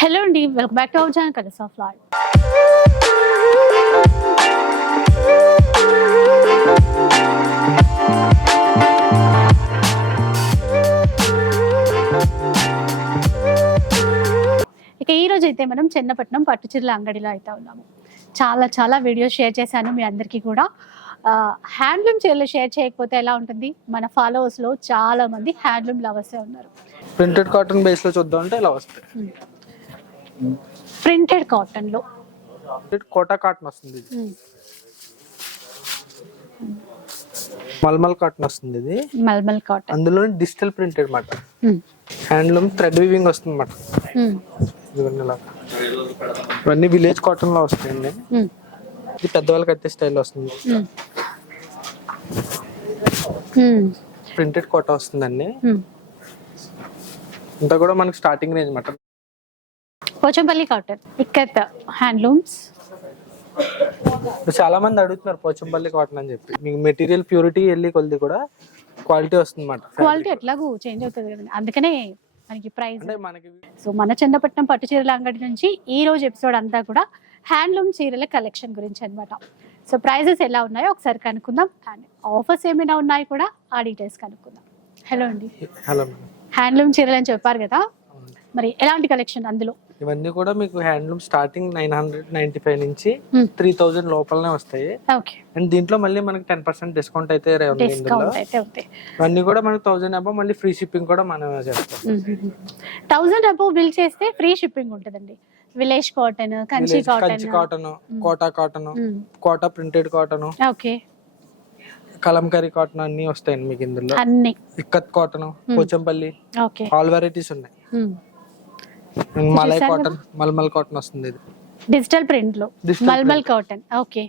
Hello అండి welcome back to our channel colours of lord ఇక ఈ రోజు అయితే మనం చెన్నపట్నం పట్టుచీరల అంగడిలో అయితే ఉన్నాము. చాలా చాలా వీడియోస్ షేర్ చేశాను మీ అందరికీ కూడా. హ్యాండ్లూమ్ చీరలు షేర్ చేయకపోతే ఎలా ఉంటుంది? మన followers లో చాలా మంది హ్యాండ్లూమ్ లవర్సే ఉన్నారు. ప్రింటెడ్ కాటన్ బేస్లో చూద్దాం అంటే ఇలా వస్తాయి ప్రింటెడ్ కాటన్లో కోటా కాటన్ వస్తుంది ఇది. మల్మల్ కాటన్ వస్తుంది ఇది. మల్మల్ కాటన్. అందులో డిజిటల్ ప్రింటెడ్ మాట. హ్యాండ్లూమ్ థ్రెడ్ వీవింగ్ వస్తుంది మాట. ఇవన్నీ ఇలా ఇవన్నీ విలేజ్ కాటన్లో వస్తాయండి ఇది పెద్దవాళ్ళకి అయితే స్టైల్ వస్తుంది. ప్రింటెడ్ కోట వస్తుందండి. ఇంత కూడా మనకి స్టార్టింగ్ రేంజ్ మాట. పోచంపల్లి కాటన్. ఇక్కత్ హ్యాండ్లూమ్స్. చాలా మంది అడుగుతున్నారు పోచంపల్లి కాటన్ అని చెప్పి. మీకు మెటీరియల్ ప్యూరిటీ వెళ్ళి కొద్ది కూడా క్వాలిటీ వస్తుంది క్వాలిటీ ఎట్లాగూ చేంజ్ అవుతుంది కదండి. అందుకనే మనకి ప్రైస్ మనకి సో మన చందపట్నం పట్టు చీరల అంగడి నుంచి ఈ రోజు ఎపిసోడ్ అంతా కూడా హ్యాండ్లూమ్ చీరల కలెక్షన్ గురించి అన్నమాట. సో ప్రైజెస్ ఎలా ఉన్నాయో ఒకసారి కనుక్కుందాం. అండ్ ఆఫర్స్ ఏమైనా ఉన్నాయి కూడా ఆ డీటెయిల్స్ కనుక్కుందాం. హలో అండి. హలో హ్యాండ్లూమ్ చీరలు అని చెప్పారు కదా. మరి ఎలాంటి కలెక్షన్ అందులో? ఇవన్నీ కూడా మీకు handloom starting nine hundred ninety five నుంచి Hmm. త్రీ థౌజండ్ లోపలనే వస్తాయి. అండ్ దీంట్లో మళ్ళీ మనకి టెన్ పర్సెంట్ డిస్కౌంట్ అయితే ఇవన్నీ కూడా మనకి థౌజండ్ అబ్బా మళ్ళీ ఫ్రీ షిప్పింగ్ కూడా మనమే చేస్తాం. థౌజండ్ అబౌవ్ బిల్ చేస్తే ఫ్రీ షిప్పింగ్ ఉంటుందండి. Village cotton Kanchi cotton. Cotton Kota cotton Kota printed cotton. Okay. Kalamkari cotton అన్ని వస్తాయండి మీకు ఇందులో. అన్ని. Ikat cotton Pochampally okay. All varieties ఉన్నాయి. మలై కాటన్ మల్మల్ కాటన్ వస్తుంది ఇది. డిజిటల్ ప్రింట్లో మల్మల్ కాటన్. ఓకే.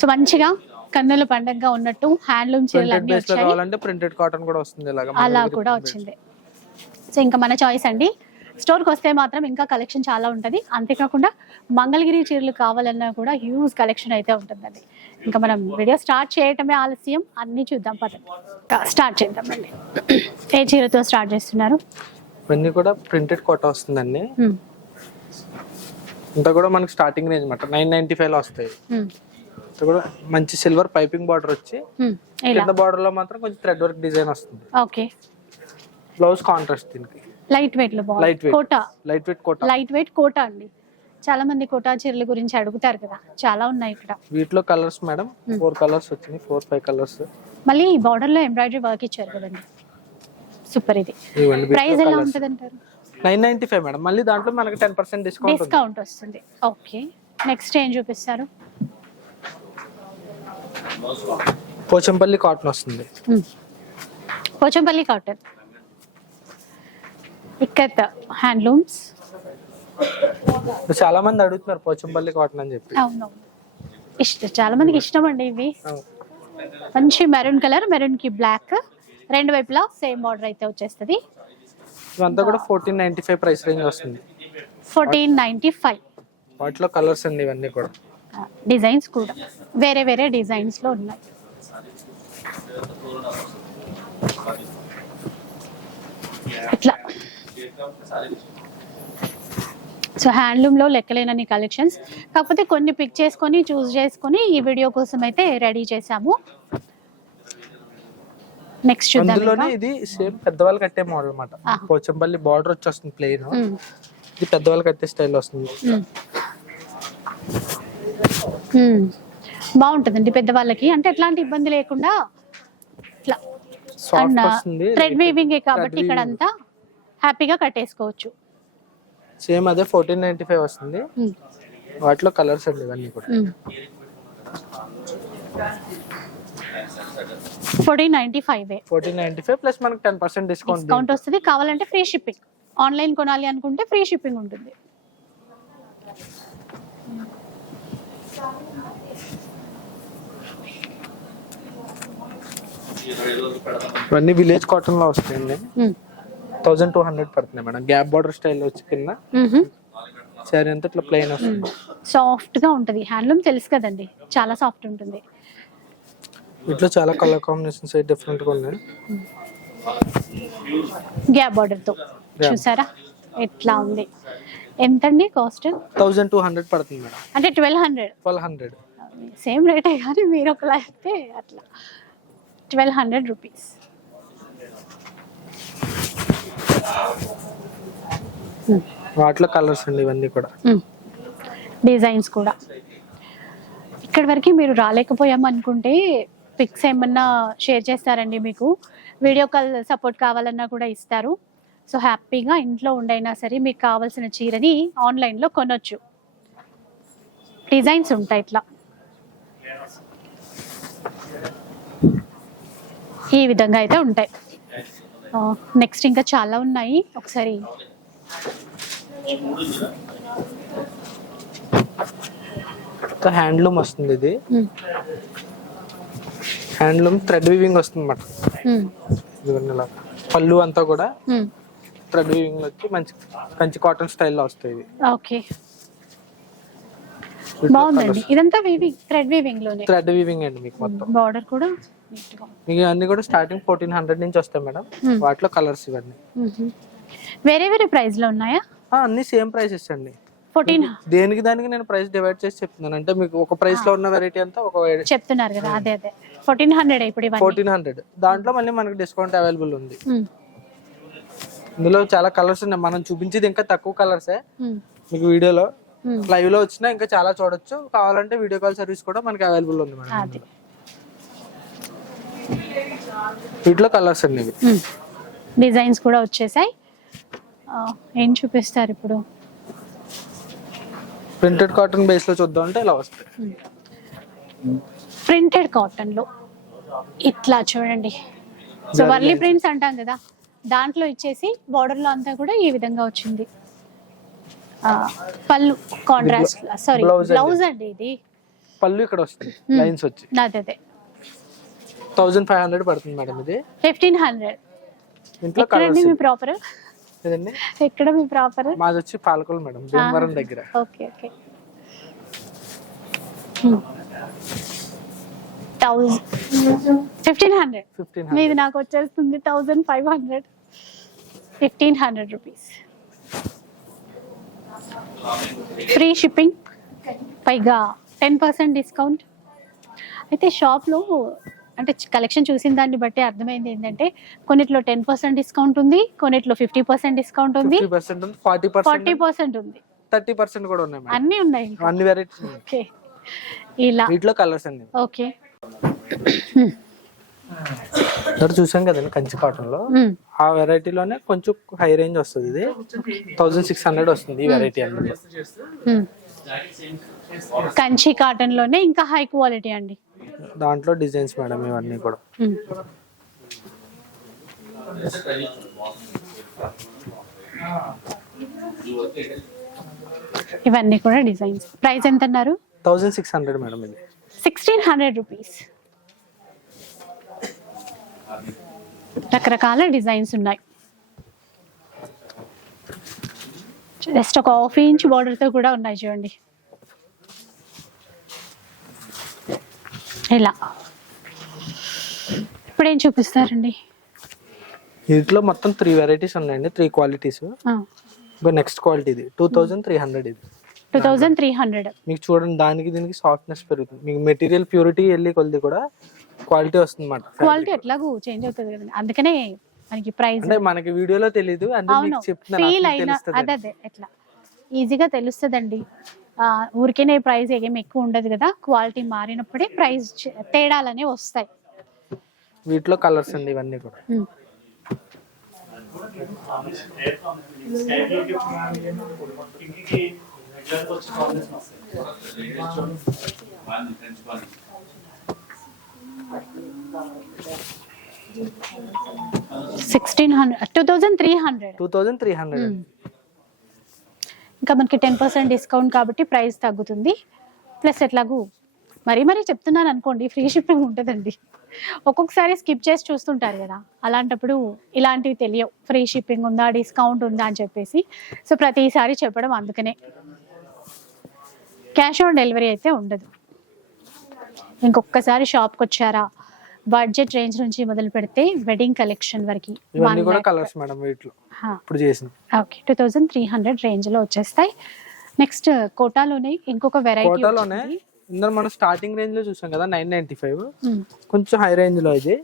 సో మంచిగా కన్నుల పండగగా ఉన్నట్టు హ్యాండ్లూమ్ చీరలు అన్ని వచ్చాయి. కావాలంటే ప్రింటెడ్ కాటన్ కూడా వస్తుంది ఇలాగా అలా కూడా వచ్చింది. సో ఇంకా మన చాయిస్ అండి. స్టోర్కి వస్తే మాత్రం ఇంకా కలెక్షన్ చాలా ఉంటుంది. అంతేకాకుండా మంగళగిరి చీరలు కావాలన్నా కూడా హ్యూజ్ కలెక్షన్ అయితే ఉంటుందండి. ఇంకా మనం వీడియో స్టార్ట్ చేయటమే ఆలస్యం. అన్ని చూద్దాం పదండి. స్టార్ట్ చేద్దాం మళ్ళీ ఏ చీరతో స్టార్ట్ చేస్తున్నారు? ఇవన్నీ కూడా ప్రింటెడ్ కోట వస్తుందండి. ఇంత కూడా మనకి స్టార్టింగ్ రేంజ్ అనమాట నైన్ నైన్టీ ఫైవ్లో వస్తాయి. ఇంత కూడా మంచి సిల్వర్ పైపింగ్ బార్డర్ వచ్చి కింద బార్డర్లో మాత్రం కొంచెం థ్రెడ్ వర్క్ డిజైన్ వస్తుంది. ఓకే. బ్లౌజ్ కాంట్రాస్ట్ దీనికి. లైట్ వెయిట్లో light weight Kota light weight Kota light weight Kota అండి. చాలా మంది కోటా చీరల గురించి అడుగుతారు కదా. చాలా ఉన్నాయి ఇక్కడ. వీటిలో కలర్స్ మేడం ఫోర్ కలర్స్ వచ్చినాయి ఫోర్ ఫైవ్ కలర్స్ మళ్ళీ ఈ బార్డర్లో ఎంబ్రాయిడరీ వర్క్ ఇచ్చారు కదండి. సూపర్ ఇది. ప్రైస్ ఎలా ఉంటుంది అంటారు నైన్ నైన్టీ ఫైవ్ మేడం. మళ్ళీ దాంట్లో మనకి టెన్ పర్సెంట్ డిస్కౌంట్ డిస్కౌంట్ వస్తుంది. ఓకే. నెక్స్ట్ ఏం చూపిస్తారు? పోచంపల్లి కాటన్ వస్తుంది. పోచంపల్లి కాటన్. ఇక్కత్ హ్యాండ్లూమ్స్. చాలా మంది అడుగుతున్నారు పోచంపల్లి కాటన్ అని చెప్పి. అవునవును. ఇష్టం చాలా మందికి ఇష్టం అండి ఇవి. అవును. మంచి మెరూన్ కలర్ మెరూన్కి బ్లాక్. రెండు వైపులా సేమ్ బార్డర్ అయితే వచ్చేస్తుంది. ఇవంతా కూడా fourteen ninety five price range వస్తుంది. Fourteen ninety five. వాటిలో కలర్స్ అండి ఇవన్నీ కూడా. డిజైన్స్ కూడా. వేరే వేరే డిజైన్స్లో ఉన్నాయి. ఇట్లా. సో హ్యాండ్లూమ్లో లెక్కలేనన్ని కలెక్షన్స్. కాకపోతే కొన్ని పిక్ చేసుకొని చూస్ చేసుకొని ఈ వీడియో కోసం అయితే రెడీ చేసాము నెక్స్ట్ అందులోనే. ఇది సేమ్ పెద్దవాళ్ళు కట్టే మోడల్ అనమాట. పోచంపల్లి బార్డర్ వచ్చి వస్తుంది ప్లెయిన్. ఇది పెద్దవాళ్ళు కట్టే స్టైల్ వస్తుంది. బాగుంటుందండి పెద్దవాళ్ళకి అంటే ఎట్లాంటి ఇబ్బంది లేకుండా ఇట్లా థ్రెడ్ వీవింగ్ కాబట్టి ఇక్కడ. అంతా హ్యాపీగా కట్టేసుకోవచ్చు సేమ్ అదే ఫోర్టీన్ నైన్టీ ఫైవ్ వస్తుంది. వాటిలో కలర్స్ అండి ఇవన్నీ కూడా. Fourteen ninety five fourteen ninety five plus మనకి టెన్ పర్సెంట్ డిస్కౌంట్ డిస్కౌంట్ వస్తుంది. కావాలంటే ఫ్రీ షిప్పింగ్. ఆన్లైన్ కొనాలి అనుకుంటే ఫ్రీ షిప్పింగ్ ఉంటుంది. ఇవన్నీ విలేజ్ కాటన్లో వస్తాయండి. థౌసండ్ టూ హండ్రెడ్ పడుతున్నాయి మేడం. గ్యాప్ బార్డర్ స్టైల్ వచ్చి కింద. శారీ అంతా ఇట్లా ప్లెయిన్ వస్తుంది. సాఫ్ట్గా ఉంటది. హ్యాండ్లూమ్ తెలుసు కదండి. చాలా సాఫ్ట్ ఉంటుంది. వీటిలో చాలా కలర్ కాంబినేషన్స్ అయితే డిఫరెంట్గా ఉన్నాయి. గ్యాప్ బార్డర్తో. చూసారా? ఇట్లా ఉంది? ఎంతండి కాస్ట్ థౌజండ్ టూ హండ్రెడ్ పడుతుంది మేడం. అంటే twelve hundred twelve hundred same రేటే కానీ మీరు ఒకలా అయితే అట్లా. ట్వెల్వ్ హండ్రెడ్ రూపీస్ వాటిలో కలర్స్ అండి ఇవన్నీ కూడా. డిజైన్స్ కూడా. ఇక్కడి వరకు మీరు రాలేకపోయాం అనుకుంటే పిక్స్ ఏమన్నా షేర్ చేస్తారండి మీకు? వీడియో కాల్ సపోర్ట్ కావాలన్నా కూడా ఇస్తారు. సో హ్యాపీగా ఇంట్లో ఉండైనా సరే మీకు కావాల్సిన చీరని ఆన్లైన్లో కొనొచ్చు. డిజైన్స్ ఉంటాయి ఇట్లా. ఈ విధంగా అయితే ఉంటాయి. నెక్స్ట్ ఇంకా చాలా ఉన్నాయి. ఒకసారి. హ్యాండ్లూమ్ వస్తుంది ఇది. హ్యాండ్లూమ్ థ్రెడ్ వీవింగ్ వస్తుంది అన్నమాట ఇలా పళ్ళు అంతా కూడా. థ్రెడ్ వీవింగ్ వచ్చి మంచి కంచి కాటన్ స్టైల్లో వస్తాయి ఓకే. బాగుందండి. ఇదంతా వీవింగ్ థ్రెడ్ వీవింగ్లోనే థ్రెడ్ వీవింగ్ అండి మీకు మొత్తం. బార్డర్ కూడా. మీకు అన్ని కూడా స్టార్టింగ్ ఫోర్టీన్ హండ్రెడ్ నుంచి వస్తాయి మేడం. వాటిలో కలర్స్ ఇవన్నీ. వేరే వేరే ప్రైస్లో ఉన్నాయా అన్ని సేమ్ ప్రైసెస్ అండి. ఫోర్టీన్. దేనికి దానికి నేను ప్రైస్ డివైడ్ చేసి చెప్తున్నాను. అంటే మీకు ఒక ప్రైస్లో ఉన్న వెరైటీ అంతా ఒక చెప్తున్నారు కదా అదే అదే. ఫోర్టీన్ హండ్రెడ్ ఇప్పుడు ఫోర్టీన్ హండ్రెడ్. దాంట్లో మళ్ళీ మనకి డిస్కౌంట్ అవైలబుల్ ఉంది. ఇందులో చాలా కలర్స్ ఉన్నాయి. మనం చూపించేది ఇంకా తక్కువ కలర్సే. మీకు వీడియోలో. లైవ్లో వచ్చినా ఇంకా చాలా చూడొచ్చు. కావాలంటే వీడియో కాల్ సర్వీస్ కూడా మనకి అవైలబుల్ ఉంది మేడం. వీటిలో కలర్స్ అండి. డిజైన్స్ కూడా వచ్చేసాయి. ఏం చూపిస్తారు ఇప్పుడు? ప్రింటెడ్ కాటన్ బేస్లో చూద్దాం అంటే ఇలా వస్తాయి. ప్రింటెడ్ కాటన్లో ఇట్లా చూడండి. సో వర్లీ ప్రింట్స్ అంటాం కదా దాంట్లో ఇచ్చేసి border లో అంతా కూడా ఈ విధంగా వచ్చింది. పళ్ళు కాంట్రాస్ట్ సారీ. బ్లౌజ్ అండి. ఇది. పళ్ళు ఇక్కడ వస్తుంది లైన్స్ వచ్చి. అదే అదే. థౌజండ్ ఫైవ్ హండ్రెడ్ పడుతుంది మేడం ఇది. Fifteen hundred. ఇంట్లో ప్రాపర్? ఎక్కడ మీ ప్రాపర్? మాది వచ్చి పాలకొల్ మేడం భీమవరం దగ్గర. Okay okay. Fifteen hundred. మీది నాకు వచ్చేస్తుంది thousand five hundred. Fifteen hundred rupees. Free shipping. పైగా టెన్ పర్సెంట్ డిస్కౌంట్. అయితే షాప్లో అంటే కలెక్షన్ చూసిన దాన్ని బట్టి అర్థమైంది ఏంటంటే కొన్నిట్లో టెన్ పర్సెంట్ డిస్కౌంట్ ఉంది కొన్నిట్లో ఫిఫ్టీ పర్సెంట్ డిస్కౌంట్ ఉంది. ఫార్టీ పర్సెంట్ ఉంది. థర్టీ పర్సెంట్ కూడా ఉన్నాయి అన్నీ ఉన్నాయి అన్ని వెరైటీస్ ఓకే. ఇలా. వీటిలో కలర్స్ అండి ఓకే. చూసాం కదండి కంచి కాటన్లో. ఆ వెరైటీలోనే కొంచెం హై రేంజ్ వస్తుంది ఇది. థౌజండ్ సిక్స్ హండ్రెడ్ వస్తుంది ఈ వెరైటీ మ్మ్. కంచి కాటన్లోనే ఇంకా హై క్వాలిటీ అండి. దాంట్లో డిజైన్స్ మేడం ఇవన్నీ కూడా. ఇవన్నీ కూడా డిజైన్స్. ప్రైస్ ఎంత అన్నారు థౌజండ్ సిక్స్ హండ్రెడ్ మేడం ఇది. Sixteen hundred rupees. రకరకాల డిజైన్స్ ఉన్నాయి. జస్ట్ ఒక హాఫ్ ఇంచ్తో కూడా ఉన్నాయి చూడండి. ఇలా ఇప్పుడు ఏం చూపిస్తారండి? వీటిలో మొత్తం త్రీ వెరైటీస్ ఉన్నాయండి త్రీ క్వాలిటీస్ నెక్స్ట్ క్వాలిటీ ఇది. టూ థౌజండ్ త్రీ హండ్రెడ్ ఇది. టూ థౌజండ్ త్రీ హండ్రెడ్ మీకు చూడండి దానికి దీనికి సాఫ్ట్నెస్ పెరుగుతుంది. మీకు మెటీరియల్ ప్యూరిటీ వెళ్ళి కొద్ది కూడా క్వాలిటీ వస్తుంది అన్నమాట క్వాలిటీ ఎట్లాగూ చేంజ్ అవుతుంది కదండి. అందుకనే మనకి ప్రైస్ అంటే మనకి వీడియోలో తెలియదు అవును. మీకు చెప్తున్నాను ఫీల్ అయినా తెలుస్తుంది. అదే అదే ఎట్లా? ఈజీగా తెలుస్తుందండి. ఊరికేనే ప్రైస్ ఏం ఎక్కువ ఉండదు కదా క్వాలిటీ మారినప్పుడే ప్రైస్ తేడాలనే వస్తాయి. వీటిలో కలర్స్ అండి ఇవన్నీ కూడా. Sixteen hundred two thousand three hundred two thousand three hundred ఇంకా మనకి టెన్ పర్సెంట్ డిస్కౌంట్ కాబట్టి ప్రైస్ తగ్గుతుంది. ప్లస్ ఎట్లాగూ మరీ మరీ చెప్తున్నాను అనుకోండి ఫ్రీ షిప్పింగ్ ఉంటుందండి. ఒక్కొక్కసారి స్కిప్ చేసి చూస్తుంటారు కదా అలాంటప్పుడు ఇలాంటివి తెలియవు. ఫ్రీ షిప్పింగ్ ఉందా డిస్కౌంట్ ఉందా అని చెప్పేసి. సో ప్రతిసారి చెప్పడం అందుకనే. క్యాష్ ఆన్ డెలివరీ అయితే ఉండదు. ఇంకొకసారి షాప్కి వచ్చారా బడ్జెట్ రేంజ్ నుంచి మొదలు పెడితే వెడ్డింగ్ కలెక్షన్ వరకు ఇవన్నీ కూడా కలర్స్ మేడం వీటిలో. ఇప్పుడు చేసిన. Okay two thousand three hundred రేంజ్లో వచ్చేస్తాయి. నెక్స్ట్ కోటాలోనే ఇంకొక వెరైటీ కోటాలోనే ఇందులో మనం స్టార్టింగ్ రేంజ్లో చూసాం కదా నైన్ నైన్టీ ఫైవ్ కొంచెం హై రేంజ్లో ఇది.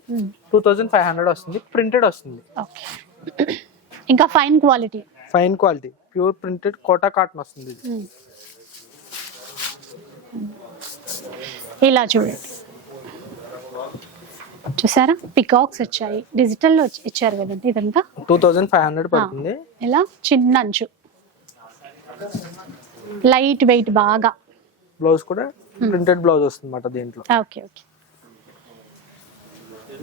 టూ థౌజండ్ ఫైవ్ హండ్రెడ్ వస్తుంది. ప్రింటెడ్ వస్తుంది. ఓకే ఇంకా fine quality fine quality pure printed Kota cotton వస్తుంది ఇది. ఇలా చూడండి. చూసారా? పికాక్స్ వచ్చాయి. డిజిటల్లో ఇచ్చారు కదండి ఇదంతా? టూ థౌజండ్ ఫైవ్ హండ్రెడ్ పడుతుంది. ఇలా చిన్న అంచు. లైట్ వెయిట్ బాగా. బ్లౌజ్ కూడా ప్రింటెడ్ బ్లౌజ్ వస్తుంది అన్నమాట దీంట్లో. Okay okay.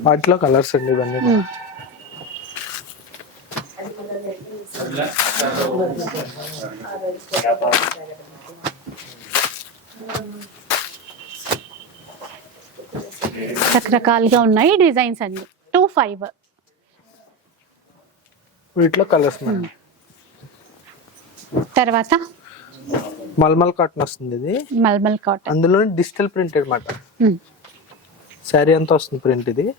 వాటిలో కలర్స్ అండి ఇవన్నీ. కూడా. రకరకాలుగా ఉన్నాయి డిజైన్స్ అన్ని. Two five. వీటిలో కలర్స్ తర్వాత? మల్మల్ కాటన్ వస్తుంది ఇది. మల్మల్ కాటన్. అందులో డిజిటల్ ప్రింటెడ్ మాట. శారీ అంతా వస్తుంది ప్రింట్ ఇది.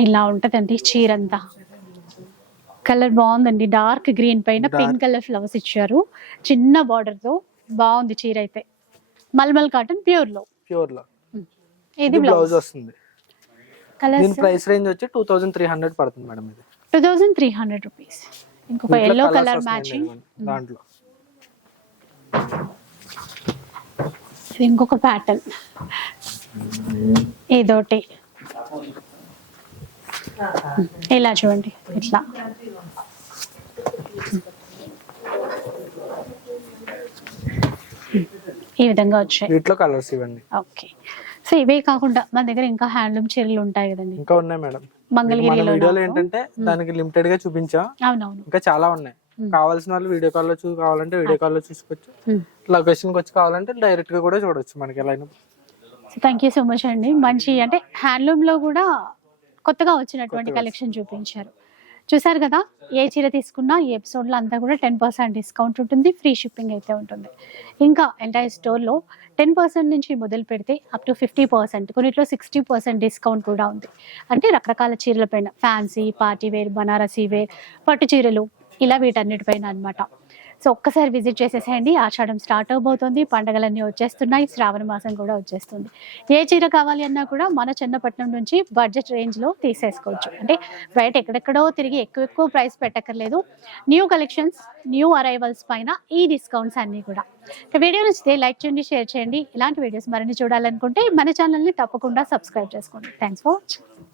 ఇలా ఉంటదండి చీర అంతా కలర్ బాగుందండి. డార్క్ గ్రీన్ పైన పింక్ కలర్ ఫ్లవర్స్ ఇచ్చారు. చిన్న బార్డర్తో బాగుంది చీర అయితే. మల్మల్ కాటన్ ప్యూర్లో. ప్యూర్లో. ఇది బ్లౌజ్ వస్తుంది. దీని ప్రైస్ రేంజ్ వచ్చి టూ థౌజండ్ త్రీ హండ్రెడ్ పడుతుంది మేడం ఇది. Two thousand three hundred rupees ఇంకొక ఎల్లో colours కలర్ మ్యాచింగ్ దాంట్లో. ఇది ఇంకొక ప్యాటర్న్ ఏదోటి ఇలా చూడండి ఇట్లా. ఈ విధంగా వచ్చాయి. వీటిలో కలర్స్ ఇవ్వండి. ఓకే. సో ఇవే కాకుండా మన దగ్గర ఇంకా హ్యాండ్లూమ్ చీరలు ఉంటాయి కదండి. ఇంకా ఉన్నాయి మేడం. మంగళగిరిలో వీడియోలో. ఏంటంటే దానికి లిమిటెడ్గా చూపించాం. అవునవును. ఇంకా చాలా ఉన్నాయి. కావాల్సిన వాళ్ళు వీడియో కాల్లో చూసి కావాలంటే వీడియో కాల్లో చూసుకోవచ్చు. లొకేషన్కి వచ్చి కావాలంటే డైరెక్ట్గా కూడా చూడొచ్చు మనకి ఎలా థ్యాంక్ యూ సో మచ్ అండి. మంచి అంటే హ్యాండ్లూమ్లో కూడా కొత్తగా వచ్చినటువంటి కలెక్షన్ చూపించారు. చూసారు కదా ఏ చీర తీసుకున్నా ఈ ఎపిసోడ్లో అంతా కూడా టెన్ పర్సెంట్ డిస్కౌంట్ ఉంటుంది ఫ్రీ షిప్పింగ్ అయితే ఉంటుంది. ఇంకా ఎంటైర్ స్టోర్లో టెన్ పర్సెంట్ నుంచి మొదలు పెడితే అప్ టు ఫిఫ్టీ పర్సెంట్ కొన్నిట్లో సిక్స్టీ పర్సెంట్ డిస్కౌంట్ కూడా ఉంది. అంటే రకరకాల చీరల పైన fancy party wear Banarasi wear పట్టు చీరలు ఇలా వీటన్నిటిపైన అన్నమాట. సో ఒక్కసారి విజిట్ చేసేసేయండి. ఆషాఢం స్టార్ట్ అవబోతుంది. పండగలన్నీ వచ్చేస్తున్నాయి. శ్రావణ మాసం కూడా వచ్చేస్తుంది. ఏ చీర కావాలి అన్నా కూడా మన చిన్నపట్నం నుంచి బడ్జెట్ రేంజ్లో తీసేసుకోవచ్చు. అంటే బయట ఎక్కడెక్కడో తిరిగి ఎక్కువ ఎక్కువ ప్రైస్ పెట్టక్కర్లేదు. న్యూ కలెక్షన్స్ న్యూ అరైవల్స్ పైన ఈ డిస్కౌంట్స్ అన్నీ కూడా. వీడియో నచ్చితే లైక్ చేయండి షేర్ చేయండి. ఇలాంటి వీడియోస్ మరిన్ని చూడాలనుకుంటే మన ఛానల్ని తప్పకుండా సబ్స్క్రైబ్ చేసుకోండి. Thanks for watching